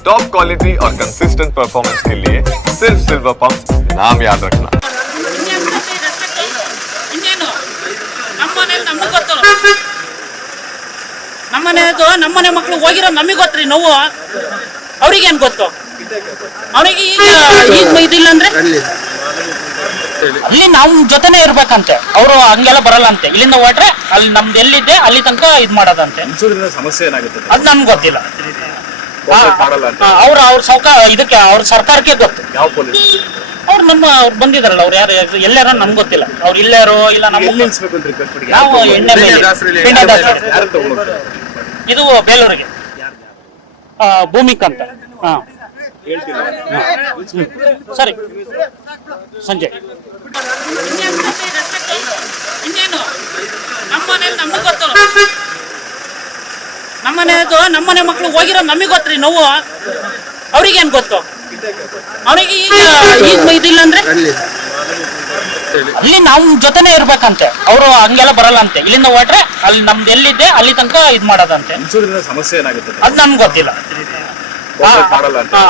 Top quality और consistent performance के लिए सिर्फ सिल्वर पंप नाम याद रखना ಇನ್ನೇನು ನಮ್ಮನೆ ನಮಗೆ ಗೊತ್ತು ನಮ್ಮನೆದು ನಮ್ಮನೆ ಮಕ್ಳು ಹೋಗಿರೋ ನಮಗೆ ಗೊತ್ತ್ರಿ ನೋವು ಅವ್ರಿಗೇನು ಗೊತ್ತು ಅವನಿಗೆ ಈಗ ಈಗ ಇದಿಲ್ಲ ಅಂದ್ರೆ ಅಲ್ಲಿ ನಮ್ ಜೊತೆನೆ ಇರ್ಬೇಕಂತೆ ಅವರು ಹಂಗೆಲ್ಲ ಬರಲ್ಲ ಅಂತೆ ಇಲ್ಲಿಂದ ಹೊಟ್ರೆ ಅಲ್ಲಿ ನಮ್ದು ಎಲ್ಲಿದೆ ಅಲ್ಲಿ ತನಕ ಇದ್ ಮಾಡೋದಂತೆ ಮೈಸೂರಿನ ಸಮಸ್ಯೆ ಏನಾಗುತ್ತೆ ಅದ್ ನಮ್ಗೆ ಗೊತ್ತಿಲ್ಲ Cooperate ಮಾಡಲ್ಲ ಅಂತ ಅವ್ರ ಅವ್ರ ಸೌಕ ಇದಕ್ಕೆ ಅವ್ರ ಸರ್ಕಾರಕ್ಕೆ ಗೊತ್ತು. ಯಾವ ಪೊಲೀಸ್? ಅವ್ರು ನಮ್ಮ ಅವ್ರು ಬಂದಿದಾರಲ್ಲ ಅವ್ರು ಯಾರು ಎಲ್ಲಾರ ನಮ್ಗೆ ಗೊತ್ತಿಲ್ಲ. ಅವ್ರು ಇಲ್ಲಾರೋ ಇಲ್ಲ ನಮ್ಮ ನಿಲ್ಸ್ಬೇಕು ಅಂತ ಮಾಡಿ ನಾವು ಎಣ್ಣೆ ಇದು ಬೇಲೂರಿಗೆ. ಆ, ಭೂಮಿಕ್ ಅಂತ. ಹಾ ಸರಿ. ಸಂಜೆ. ಇನ್ನೇನು? ನಮ್ಮನೆ ನಮಗೆ ಗೊತ್ತು ನಮ್ಮನೆದು ನಮ್ಮನೆ ಮಕ್ಕಳು ಹೋಗಿರೋ ನಮಗೆ ಗೊತ್ತ್ರಿ ನೋವು. ಅವ್ರಿಗೇನು ಗೊತ್ತು? ಅವನಿಗೆ ಈಗ ಈಗ ಇದಿಲ್ಲ ಅಂದ್ರೆ ಇಲ್ಲಿ ನಮ್ ಜೊತೆನೆ ಇರ್ಬೇಕಂತೆ. ಅವರು ಹಂಗೆಲ್ಲ ಬರಲ್ಲ ಅಂತೆ ಇಲ್ಲಿಂದ ಹೊಟ್ರೆ ಅಲ್ಲಿ ನಮ್ದು ಎಲ್ಲಿದೆ ಅಲ್ಲಿ ತನಕ ಇದ್ ಮಾಡೋದಂತೆ. ಸಮಸ್ಯೆ ಏನಾಗುತ್ತೆ? ಅದ್ ನಮ್ಗೆ ಗೊತ್ತಿಲ್ಲ.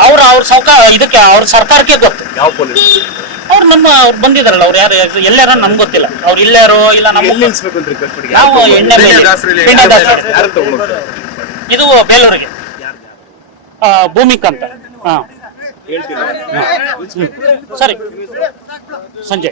ಅವ್ರ ಅವ್ರ ಸೌಕ ಇದಕ್ಕೆ ಅವ್ರ ಸರ್ಕಾರಕ್ಕೆ ಗೊತ್ತು. ಯಾವ ಪೊಲೀಸ್? ಅವ್ರು ನಮ್ಮ ಅವ್ರು ಬಂದಿದಾರಲ್ಲ ಅವ್ರು ಯಾರು ಎಲ್ಲಾರ ನಮ್ಗೆ ಗೊತ್ತಿಲ್ಲ. ಅವ್ರು ಇಲ್ಲಾರೋ ಇಲ್ಲ ನಮ್ಮ ಎಲ್ಲಿ ನಿಲ್ಸ್ಬೇಕು ಅಂತ ರಿಕ್ವೆಸ್ಟ್ ಮಾಡಿ ನಾವು ಎಣ್ಣೆ ಮೇಲೆ ಪಿಂಡ ದಾಸರು. ಯಾರು ತಗೊಂಡು ಇದು ಬೇಲೂರಿಗೆ. ಆ, ಭೂಮಿಕ್ ಅಂತ. ಹಾ ಸರಿ. ಸಂಜೆ